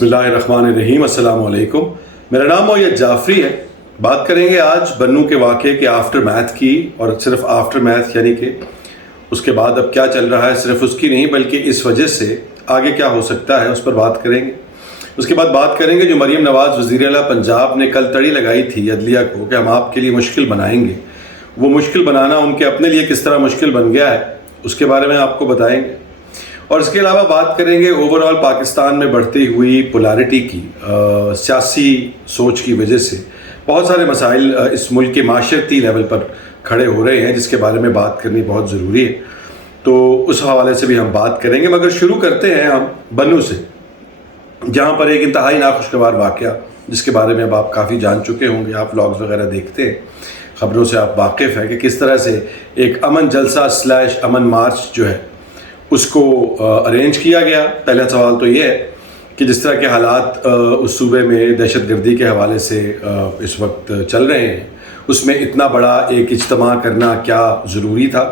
بسم اللہ الرحمن الرحیم۔ السلام علیکم، میرا نام موید جعفری ہے۔ بات کریں گے آج بنو کے واقعے کے آفٹر میتھ کی، اور صرف آفٹر میتھ یعنی کہ اس کے بعد اب کیا چل رہا ہے، صرف اس کی نہیں بلکہ اس وجہ سے آگے کیا ہو سکتا ہے اس پر بات کریں گے۔ اس کے بعد بات کریں گے جو مریم نواز وزیر اعلیٰ پنجاب نے کل تڑی لگائی تھی عدلیہ کو کہ ہم آپ کے لیے مشکل بنائیں گے، وہ مشکل بنانا ان کے اپنے لیے کس طرح مشکل بن گیا ہے اس کے بارے میں آپ کو بتائیں گے۔ اور اس کے علاوہ بات کریں گے اوور آل پاکستان میں بڑھتی ہوئی پولیرٹی کی، سیاسی سوچ کی وجہ سے بہت سارے مسائل اس ملک کے معاشرتی لیول پر کھڑے ہو رہے ہیں جس کے بارے میں بات کرنی بہت ضروری ہے، تو اس حوالے سے بھی ہم بات کریں گے۔ مگر شروع کرتے ہیں ہم بنو سے، جہاں پر ایک انتہائی ناخوشگوار واقعہ جس کے بارے میں اب آپ کافی جان چکے ہوں گے، آپ ولاگز وغیرہ دیکھتے ہیں، خبروں سے آپ واقف ہیں کہ کس طرح سے ایک امن جلسہ / امن مارچ جو ہے اس کو ارینج کیا گیا۔ پہلا سوال تو یہ ہے کہ جس طرح کے حالات اس صوبے میں دہشت گردی کے حوالے سے اس وقت چل رہے ہیں، اس میں اتنا بڑا ایک اجتماع کرنا کیا ضروری تھا،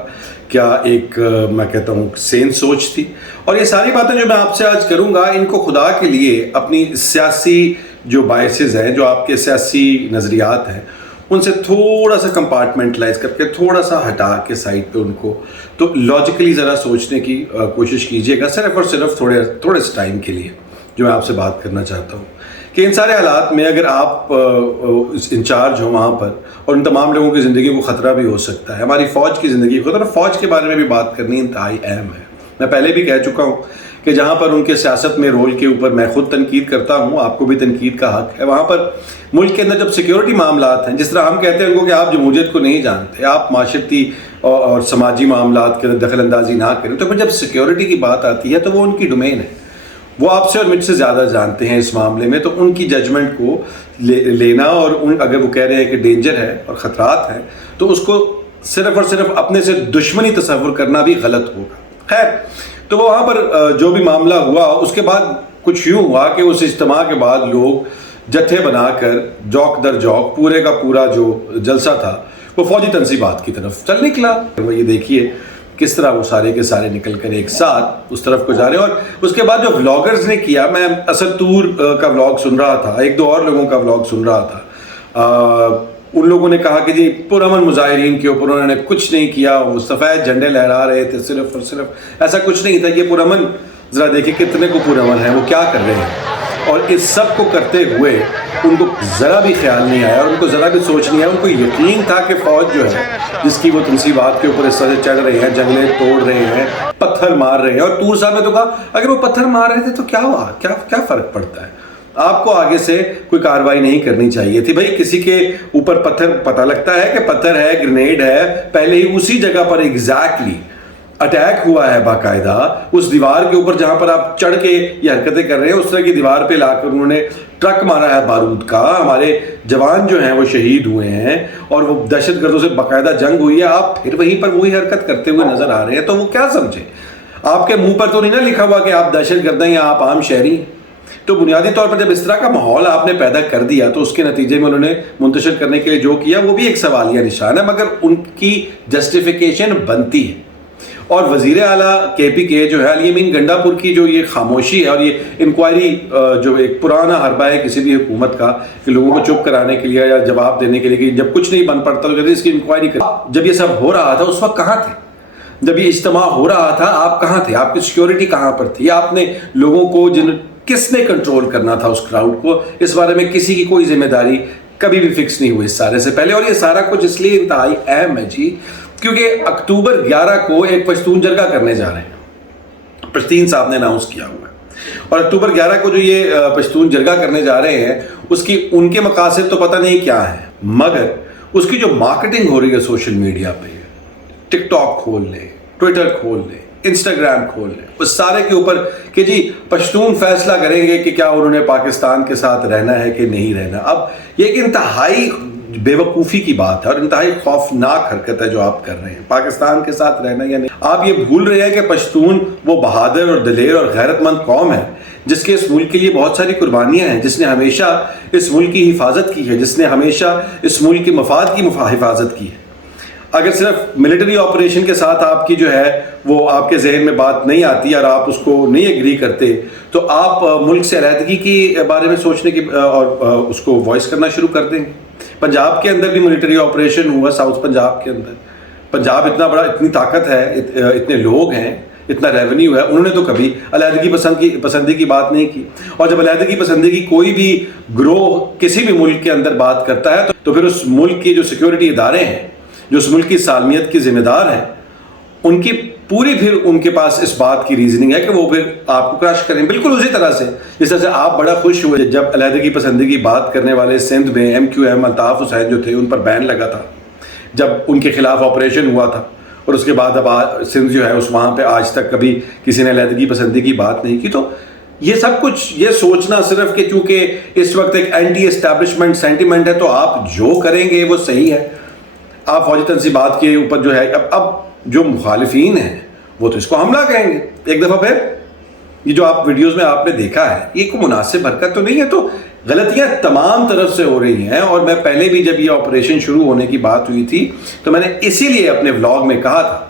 کیا ایک میں کہتا ہوں سین سوچ تھی؟ اور یہ ساری باتیں جو میں آپ سے آج کروں گا، ان کو خدا کے لیے اپنی سیاسی جو بائسز ہیں، جو آپ کے سیاسی نظریات ہیں، ان سے تھوڑا سا کمپارٹمنٹلائز کر کے تھوڑا سا ہٹا کے سائڈ پہ ان کو تو لاجیکلی ذرا سوچنے کی کوشش کیجیے گا، صرف اور صرف تھوڑے سے ٹائم کے لیے جو میں آپ سے بات کرنا چاہتا ہوں کہ ان سارے حالات میں اگر آپ انچارج ہو وہاں پر، اور ان تمام لوگوں کی زندگی کو خطرہ بھی ہو سکتا ہے، ہماری فوج کی زندگی کو خطرہ، فوج کے بارے میں بھی بات کرنی انتہائی اہم ہے۔ میں پہلے بھی کہہ چکا ہوں کہ جہاں پر ان کے سیاست میں رول کے اوپر میں خود تنقید کرتا ہوں، آپ کو بھی تنقید کا حق ہے۔ وہاں پر ملک کے اندر جب سیکیورٹی معاملات ہیں، جس طرح ہم کہتے ہیں ان کو کہ آپ جمہوریت کو نہیں جانتے، آپ معاشرتی اور سماجی معاملات کے اندر دخل اندازی نہ کریں، تو پھر جب سیکیورٹی کی بات آتی ہے تو وہ ان کی ڈومین ہے، وہ آپ سے اور مجھ سے زیادہ جانتے ہیں اس معاملے میں، تو ان کی ججمنٹ کو لینا، اور اگر وہ کہہ رہے ہیں کہ ڈینجر ہے اور خطرات ہیں، تو اس کو صرف اور صرف اپنے سے دشمنی تصور کرنا بھی غلط ہوگا۔ خیر، تو وہاں پر جو بھی معاملہ ہوا، اس کے بعد کچھ یوں ہوا کہ اس اجتماع کے بعد لوگ جتھے بنا کر جوک در جوک پورے کا پورا جو جلسہ تھا وہ فوجی تنصیبات کی طرف چل نکلا۔ وہ یہ دیکھیے کس طرح وہ سارے کے سارے نکل کر ایک ساتھ اس طرف کو جا رہے ہیں۔ اور اس کے بعد جو ولاگرز نے کیا، میں اسد طور کا ولاگ سن رہا تھا، ایک دو اور لوگوں کا ولاگ سن رہا تھا، ان لوگوں نے کہا کہ جی پرامن مظاہرین کے اوپر انہوں نے کچھ نہیں کیا، وہ سفید جھنڈے لہرا رہے تھے، صرف اور صرف ایسا کچھ نہیں تھا۔ یہ پرامن، ذرا دیکھیں کتنے کو پرامن ہیں، وہ کیا کر رہے ہیں، اور اس سب کو کرتے ہوئے ان کو ذرا بھی خیال نہیں آیا، اور ان کو ذرا بھی سوچ نہیں آیا، ان کو یقین تھا کہ فوج جو ہے جس کی وہ تنصیبات کے اوپر اس طرح سے چڑھ رہے ہیں، جنگلیں توڑ رہے ہیں، پتھر مار رہے ہیں، اور طور صاحب نے تو کہا اگر وہ پتھر مار رہے تھے تو کیا ہوا، کیا فرق پڑتا ہے، آپ کو آگے سے کوئی کارروائی نہیں کرنی چاہیے تھی۔ بھائی کسی کے اوپر پتھر، پتہ لگتا ہے کہ پتھر ہے، گرینیڈ ہے، پہلے ہی اسی جگہ پر ایگزیکٹلی اٹیک ہوا ہے باقاعدہ اس دیوار کے اوپر جہاں پر آپ چڑھ کے یہ حرکتیں کر رہے ہیں، اس طرح کی دیوار پہ لا کر انہوں نے ٹرک مارا ہے بارود کا، ہمارے جوان جو ہیں وہ شہید ہوئے ہیں، اور وہ دہشت گردوں سے باقاعدہ جنگ ہوئی ہے، آپ پھر وہیں پر وہی حرکت کرتے ہوئے نظر آ رہے ہیں، تو وہ کیا سمجھے؟ آپ کے منہ پر تو نہیں نا لکھا ہوا کہ آپ دہشت گرد ہیں یا آپ عام شہری ہیں؟ تو بنیادی طور پر جب اس طرح کا ماحول آپ نے پیدا کر دیا تو اس کے نتیجے میں انہوں نے منتشر کرنے کے لیے جو کیا وہ بھی ایک سوالیہ نشان ہے، مگر ان کی جسٹیفیکیشن بنتی ہے۔ اور وزیر اعلیٰ کے پی کے جو ہے علی امین گنڈا پور کی جو یہ خاموشی ہے، اور یہ انکوائری جو ایک پرانا حربہ ہے کسی بھی حکومت کا کہ لوگوں کو چپ کرانے کے لیے یا جواب دینے کے لیے کہ جب کچھ نہیں بن پڑتا تو کہتے اس کی انکوائری کریں۔ جب یہ سب ہو رہا تھا اس وقت کہاں تھے؟ جب یہ اجتماع ہو رہا تھا آپ کہاں تھے؟ آپ کی سیکیورٹی کہاں پر تھی؟ آپ نے لوگوں کو کس نے کنٹرول کرنا تھا اس کراؤڈ کو؟ اس بارے میں کسی کی کوئی ذمہ داری کبھی بھی فکس نہیں ہوئی اس سارے سے پہلے، اور یہ سارا کچھ اس لیے انتہائی اہم ہے جی کیونکہ اکتوبر 11 کو ایک پشتون جرگہ کرنے جا رہے ہیں، پشتین صاحب نے اناؤنس کیا ہوا ہے، اور اکتوبر 11 کو جو یہ پشتون جرگہ کرنے جا رہے ہیں اس کی ان کے مقاصد تو پتہ نہیں کیا ہے، مگر اس کی جو مارکیٹنگ ہو رہی ہے سوشل میڈیا پہ، ٹک ٹاک کھول لیں، ٹویٹر کھول لیں، انسٹاگرام کھول لیں، اس سارے کے اوپر کہ جی پشتون فیصلہ کریں گے کہ کیا انہوں نے پاکستان کے ساتھ رہنا ہے کہ نہیں رہنا۔ اب یہ ایک انتہائی بے وقوفی کی بات ہے اور انتہائی خوفناک حرکت ہے جو آپ کر رہے ہیں، پاکستان کے ساتھ رہنا یا نہیں۔ آپ یہ بھول رہے ہیں کہ پشتون وہ بہادر اور دلیر اور غیرت مند قوم ہے جس کے اس ملک کے لیے بہت ساری قربانیاں ہیں، جس نے ہمیشہ اس ملک کی حفاظت کی ہے، جس نے ہمیشہ اس ملک کے مفاد کی حفاظت کی ہے۔ اگر صرف ملٹری آپریشن کے ساتھ آپ کی جو ہے وہ آپ کے ذہن میں بات نہیں آتی اور آپ اس کو نہیں ایگری کرتے تو آپ ملک سے علیحدگی کے بارے میں سوچنے کی اور اس کو وائس کرنا شروع کر دیں گے. پنجاب کے اندر بھی ملٹری آپریشن ہوا, ساؤتھ پنجاب کے اندر. پنجاب اتنا بڑا, اتنی طاقت ہے, اتنے لوگ ہیں, اتنا ریونیو ہے, انہوں نے تو کبھی علیحدگی پسندی کی بات نہیں کی. اور جب علیحدگی پسندی کی کوئی بھی گروہ کسی بھی ملک کے اندر بات کرتا ہے تو پھر اس ملک کے جو سیکیورٹی ادارے ہیں, جو اس ملک کی سالمیت کے ذمہ دار ہیں, ان کی پوری پھر ان کے پاس اس بات کی ریزننگ ہے کہ وہ پھر آپ کو کرش کریں. بالکل اسی طرح سے جس طرح سے آپ بڑا خوش ہوئے جب علیحدگی پسندی کی بات کرنے والے سندھ میں MQM الطاف حسین جو تھے ان پر بین لگا تھا, جب ان کے خلاف آپریشن ہوا تھا, اور اس کے بعد اب سندھ جو ہے اس وہاں پہ آج تک کبھی کسی نے علیحدگی پسندی کی بات نہیں کی. تو یہ سب کچھ یہ سوچنا صرف کہ چونکہ اس وقت ایک اینٹی اسٹیبلشمنٹ سینٹیمنٹ ہے تو آپ جو کریں گے وہ صحیح ہے. آپ فوجی تنصیبات کے اوپر جو ہے اب جو مخالفین ہیں وہ تو اس کو حملہ کہیں گے. ایک دفعہ پھر یہ جو آپ ویڈیوز میں آپ نے دیکھا ہے یہ کوئی مناسب حرکت تو نہیں ہے. تو غلطیاں تمام طرف سے ہو رہی ہیں, اور میں پہلے بھی جب یہ آپریشن شروع ہونے کی بات ہوئی تھی تو میں نے اسی لیے اپنے ولاگ میں کہا تھا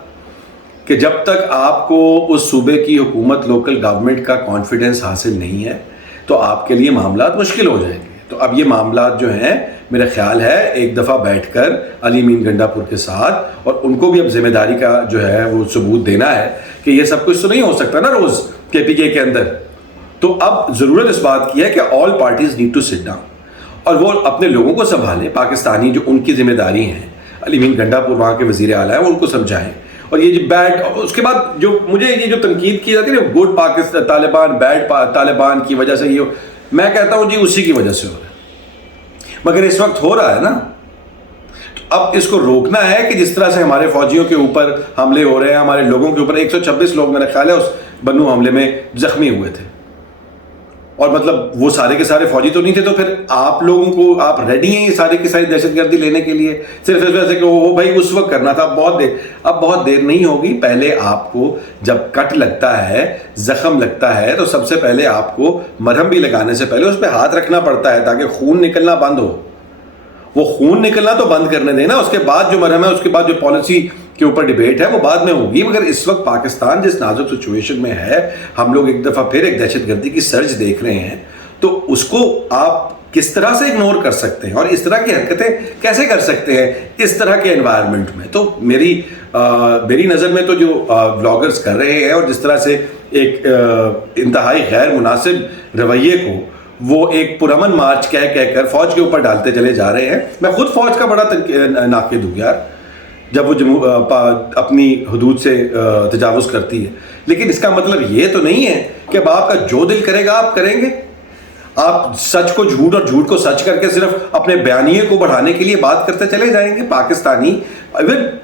کہ جب تک آپ کو اس صوبے کی حکومت لوکل گورنمنٹ کا کانفیڈنس حاصل نہیں ہے تو آپ کے لیے معاملات مشکل ہو جائیں گے. تو اب یہ معاملات جو ہیں میرا خیال ہے ایک دفعہ بیٹھ کر علی امین گنڈا پور کے ساتھ, اور ان کو بھی اب ذمہ داری کا جو ہے وہ ثبوت دینا ہے کہ یہ سب کچھ تو نہیں ہو سکتا نا روز KPK کے اندر. تو اب ضرورت اس بات کی ہے کہ all parties need to sit down اور وہ اپنے لوگوں کو سنبھالیں, پاکستانی جو ان کی ذمہ داری ہیں, علی امین گنڈا پور وہاں کے وزیر اعلیٰ ہیں, وہ ان کو سمجھائیں. اور یہ جو بیڈ, اس کے بعد جو مجھے یہ جو تنقید کی جاتی ہے نا گڈ پاکستان طالبان بیڈ طالبان کی وجہ سے, یہ میں کہتا ہوں جی اسی کی وجہ سے ہو رہا ہے. مگر اس وقت ہو رہا ہے نا, تو اب اس کو روکنا ہے کہ جس طرح سے ہمارے فوجیوں کے اوپر حملے ہو رہے ہیں, ہمارے لوگوں کے اوپر 126 لوگ میرا خیال ہے اس بنو حملے میں زخمی ہوئے تھے, اور مطلب وہ سارے کے سارے فوجی تو نہیں تھے. تو پھر آپ لوگوں کو آپ ریڈی ہیں یہ سارے کی ساری دہشت گردی لینے کے لیے صرف اس وجہ سے کہ وہ بھائی اس وقت کرنا تھا, اب بہت دیر نہیں ہوگی. پہلے آپ کو جب کٹ لگتا ہے, زخم لگتا ہے, تو سب سے پہلے آپ کو مرہم بھی لگانے سے پہلے اس پہ ہاتھ رکھنا پڑتا ہے تاکہ خون نکلنا بند ہو. وہ خون نکلنا تو بند کرنے دینا, اس کے بعد جو مرہم ہے اس کے بعد جو پالیسی کے اوپر ڈیبیٹ ہے وہ بعد میں ہوگی. مگر اس وقت پاکستان جس نازک سچویشن میں ہے, ہم لوگ ایک دفعہ پھر ایک دہشت گردی کی سرج دیکھ رہے ہیں, تو اس کو آپ کس طرح سے اگنور کر سکتے ہیں اور اس طرح کی حرکتیں کیسے کر سکتے ہیں اس طرح کے انوائرمنٹ میں. تو میری نظر میں تو جو بلاگرز کر رہے ہیں اور جس طرح سے ایک انتہائی غیر مناسب رویے کو وہ ایک پرامن مارچ کہہ کر فوج کے اوپر ڈالتے چلے جا رہے ہیں. میں خود فوج کا بڑا ناقد ہوں یار جب وہ اپنی حدود سے تجاوز کرتی ہے, لیکن اس کا مطلب یہ تو نہیں ہے کہ اب آپ کا جو دل کرے گا آپ کریں گے. آپ سچ کو جھوٹ اور جھوٹ کو سچ کر کے صرف اپنے بیانیے کو بڑھانے کے لیے بات کرتے چلے جائیں گے.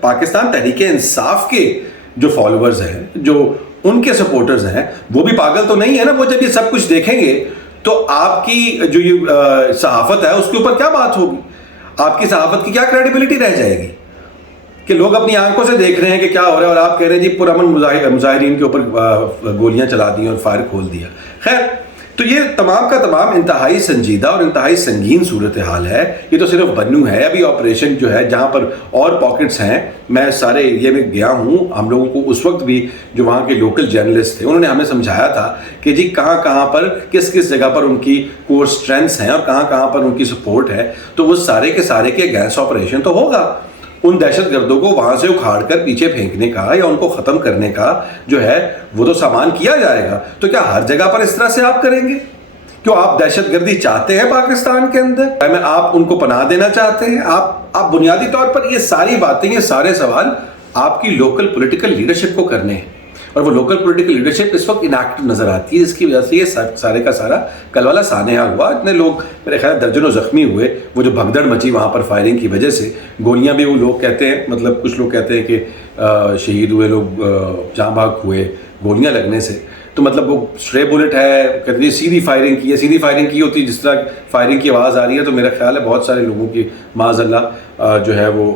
پاکستان تحریک انصاف کے جو فالوورز ہیں, جو ان کے سپورٹرز ہیں, وہ بھی پاگل تو نہیں ہے نا. وہ جب یہ سب کچھ دیکھیں گے تو آپ کی جو یہ صحافت ہے اس کے اوپر کیا بات ہوگی, آپ کی صحافت کی کیا کریڈیبلٹی رہ جائے گی کہ لوگ اپنی آنکھوں سے دیکھ رہے ہیں کہ کیا ہو رہا ہے اور آپ کہہ رہے ہیں جی پرامن مظاہرین کے اوپر گولیاں چلا دی اور فائر کھول دیا. خیر, تو یہ تمام کا تمام انتہائی سنجیدہ اور انتہائی سنگین صورتحال ہے. یہ تو صرف بنو ہے, ابھی آپریشن جو ہے جہاں پر اور پاکٹس ہیں, میں سارے ایریا میں گیا ہوں. ہم لوگوں کو اس وقت بھی جو وہاں کے لوکل جرنلسٹ تھے انہوں نے ہمیں سمجھایا تھا کہ جی کہاں کہاں پر کس جگہ پر ان کی کور اسٹرینتھس ہیں اور کہاں کہاں پر ان کی سپورٹ ہے. تو وہ سارے کے اگینسٹ آپریشن تو ہوگا. ان دہشت گردوں کو وہاں سے اکھاڑ کر پیچھے پھینکنے کا یا ان کو ختم کرنے کا جو ہے وہ تو سامان کیا جائے گا. تو کیا ہر جگہ پر اس طرح سے آپ کریں گے؟ کیوں آپ دہشت گردی چاہتے ہیں پاکستان کے اندر؟ میں آپ ان کو پناہ دینا چاہتے ہیں؟ آپ بنیادی طور پر یہ ساری باتیں, یہ سارے سوال آپ کی لوکل پولیٹیکل لیڈرشپ کو کرنے ہیں, اور وہ لوکل پولیٹیکل لیڈرشپ اس وقت انیکٹو نظر آتی ہے, جس کی وجہ سے یہ سارے کا سارا کلوالا سانحہ ہوا. اتنے لوگ میرے خیال درجنوں زخمی ہوئے. وہ جو بھگدڑ مچی وہاں پر فائرنگ کی وجہ سے, گولیاں بھی وہ لوگ کہتے ہیں, مطلب کچھ لوگ کہتے ہیں کہ شہید ہوئے لوگ جاں بحق ہوئے گولیاں لگنے سے. تو مطلب وہ اسٹرے بلٹ ہے, کہتے ہیں سیدھی فائرنگ کی ہے. سیدھی فائرنگ کی ہوتی جس طرح فائرنگ کی آواز آ رہی ہے تو میرا خیال ہے بہت سارے لوگوں کی معاذ اللہ جو ہے وہ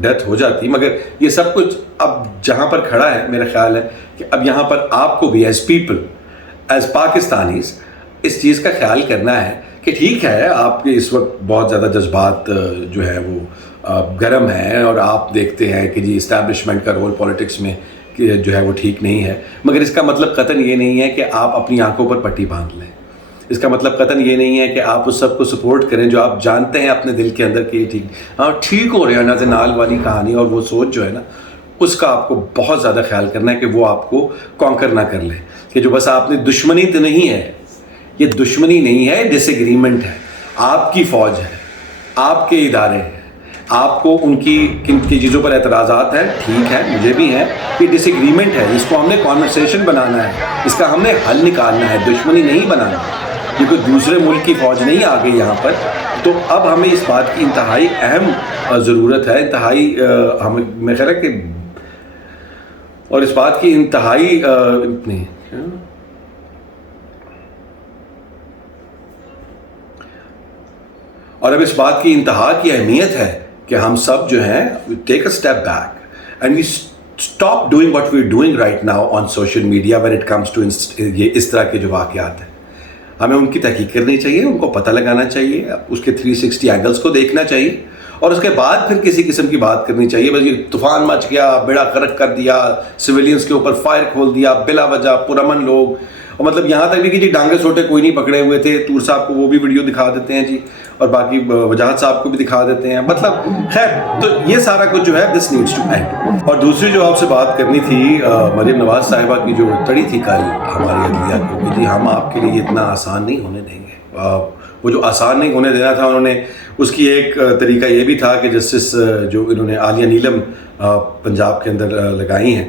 ڈیتھ ہو جاتی. مگر یہ سب کچھ اب جہاں پر کھڑا ہے میرا خیال ہے کہ اب یہاں پر آپ کو بھی ایز پیپل, ایز پاکستانیز اس چیز کا خیال کرنا ہے کہ ٹھیک ہے آپ کے اس وقت بہت زیادہ جذبات جو ہے وہ گرم ہیں اور آپ دیکھتے ہیں کہ جی اسٹیبلشمنٹ کا رول پولیٹکس میں جو ہے وہ ٹھیک نہیں ہے، مگر اس کا مطلب قطعاً یہ نہیں ہے کہ آپ اپنی آنکھوں پر پٹی باندھ لیں. اس کا مطلب قطعاً یہ نہیں ہے کہ آپ اس سب کو سپورٹ کریں جو آپ جانتے ہیں اپنے دل کے اندر کہ یہ ٹھیک ہو رہا ہے. نازل نال والی کہانی اور وہ سوچ جو ہے نا، اس کا آپ کو بہت زیادہ خیال کرنا ہے کہ وہ آپ کو کانکر نہ کر لے، کہ جو بس آپ نے دشمنی تو نہیں ہے، یہ دشمنی نہیں ہے، ڈس ایگریمنٹ ہے. آپ کی فوج ہے، آپ کے ادارے ہیں، آپ کو ان کی کن کی چیزوں پر اعتراضات ہیں، ٹھیک ہے مجھے بھی ہیں. یہ ڈس ایگریمنٹ ہے، اس کو ہم نے کانورسیشن بنانا ہے، اس کا ہم نے حل نکالنا ہے، دشمنی نہیں بنانا. یہ کوئی دوسرے ملک کی فوج نہیں آ گئی یہاں پر. تو اب ہمیں اس بات کی انتہائی اہم ضرورت ہے، انتہائی ہمیں میں خیال ہے کہ اور اس بات کی انتہائی اور اب اس بات کی انتہا کی اہمیت ہے کہ ہم سب جو ہیں take a step back and we stop doing what we doing right now on social media when it comes to یہ اس طرح کے جو واقعات ہیں. ہمیں ان کی تحقیق کرنی چاہیے، ان کو پتہ لگانا چاہیے، اس کے 360 اینگلس کو دیکھنا چاہیے اور اس کے بعد پھر کسی قسم کی بات کرنی چاہیے. بس یہ طوفان مچ گیا، بیڑا غرق کر دیا، سویلینز کے اوپر فائر کھول دیا بلا وجہ، پرامن لوگ، اور مطلب یہاں تک بھی کہ جی ڈانگے سوٹے کوئی نہیں پکڑے ہوئے تھے. طور صاحب کو وہ بھی ویڈیو دکھا دیتے ہیں جی، اور باقی وجاہت صاحب کو بھی دکھا دیتے ہیں. مطلب خیر، تو یہ سارا کچھ جو ہے دس نیڈس ٹو اینڈ. اور دوسری جو آپ سے بات کرنی تھی، مریم نواز صاحبہ کی جو تڑی تھی کل ہماری عدلیہ کو کہ جی ہم آپ کے لیے اتنا آسان نہیں ہونے دیں گے. وہ جو آسان نہیں ہونے دینا تھا، انہوں نے اس کی ایک طریقہ یہ بھی تھا کہ جسٹس جو انہوں نے عالیہ نیلم پنجاب کے اندر لگائی ہیں،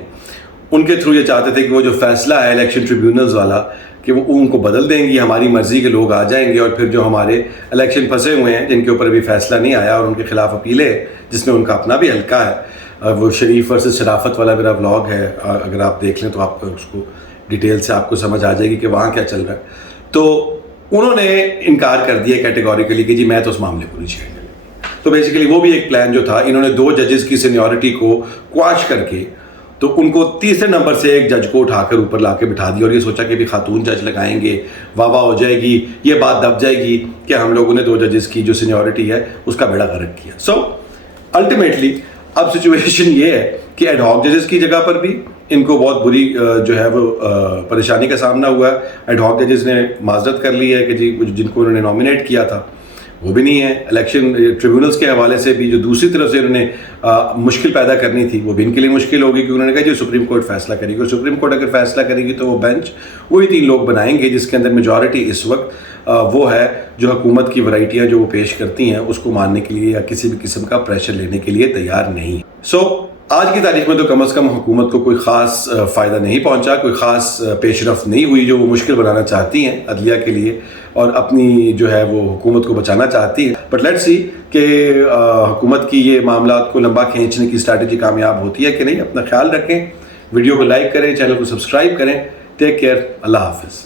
ان کے تھرو یہ چاہتے تھے کہ وہ جو فیصلہ ہے الیکشن ٹریبیونلز والا کہ وہ ان کو بدل دیں گی، ہماری مرضی کے لوگ آ جائیں گے اور پھر جو ہمارے الیکشن پھنسے ہوئے ہیں جن کے اوپر ابھی فیصلہ نہیں آیا اور ان کے خلاف اپیلیں جس میں ان کا اپنا بھی حلقہ ہے، وہ شریف ورسز شرافت والا میرا ولاگ ہے، اگر آپ دیکھ لیں تو آپ اس کو ڈیٹیل سے آپ کو سمجھ آ جائے گی کہ وہاں کیا چل رہا ہے. تو انہوں نے انکار کر دیا کیٹیگوریکلی کہ جی میں تو اس معاملے کو نہیں چھیڑنے لگی. تو بیسیکلی وہ بھی ایک پلان جو تھا، انہوں نے 2 ججز کی سینیورٹی کو کواش کر کے تو ان کو تیسرے نمبر سے ایک جج کو اٹھا کر اوپر لا کے بٹھا دیا اور یہ سوچا کہ بھی خاتون جج لگائیں گے، واہ واہ ہو جائے گی، یہ بات دب جائے گی کہ ہم لوگوں نے 2 ججز کی جو سینیورٹی ہے اس کا بیڑا غرق کیا. سو الٹیمیٹلی اب سچویشن یہ ہے کہ ایڈ ہاک ججز کی جگہ پر بھی ان کو بہت بری جو ہے وہ پریشانی کا سامنا ہوا ہے. ایڈ ہاک ججز نے معذرت کر لی ہے کہ جی جن کو انہوں نے نامینیٹ کیا تھا وہ بھی نہیں ہے. الیکشن ٹریبیونلز کے حوالے سے بھی جو دوسری طرف سے انہوں نے مشکل پیدا کرنی تھی وہ بھی ان کے لیے مشکل ہوگی، کیونکہ انہوں نے کہا جی سپریم کورٹ فیصلہ کرے گی، اور سپریم کورٹ اگر فیصلہ کرے گی تو وہ بینچ وہی 3 لوگ بنائیں گے جس کے اندر میجورٹی اس وقت وہ ہے جو حکومت کی ورائٹیاں جو وہ پیش کرتی ہیں اس کو ماننے کے لیے یا کسی بھی قسم کا پریشر لینے کے لیے تیار نہیں. سو آج کی تاریخ میں تو کم از کم حکومت کو کوئی خاص فائدہ نہیں پہنچا، کوئی خاص پیش رفت نہیں ہوئی جو وہ مشکل بنانا چاہتی ہیں عدلیہ کے لیے اور اپنی جو ہے وہ حکومت کو بچانا چاہتی ہیں. بٹ لیٹس سی کہ حکومت کی یہ معاملات کو لمبا کھینچنے کی اسٹریٹجی کامیاب ہوتی ہے کہ نہیں. اپنا خیال رکھیں، ویڈیو کو لائک کریں، چینل کو سبسکرائب کریں. ٹیک کیئر، اللہ حافظ.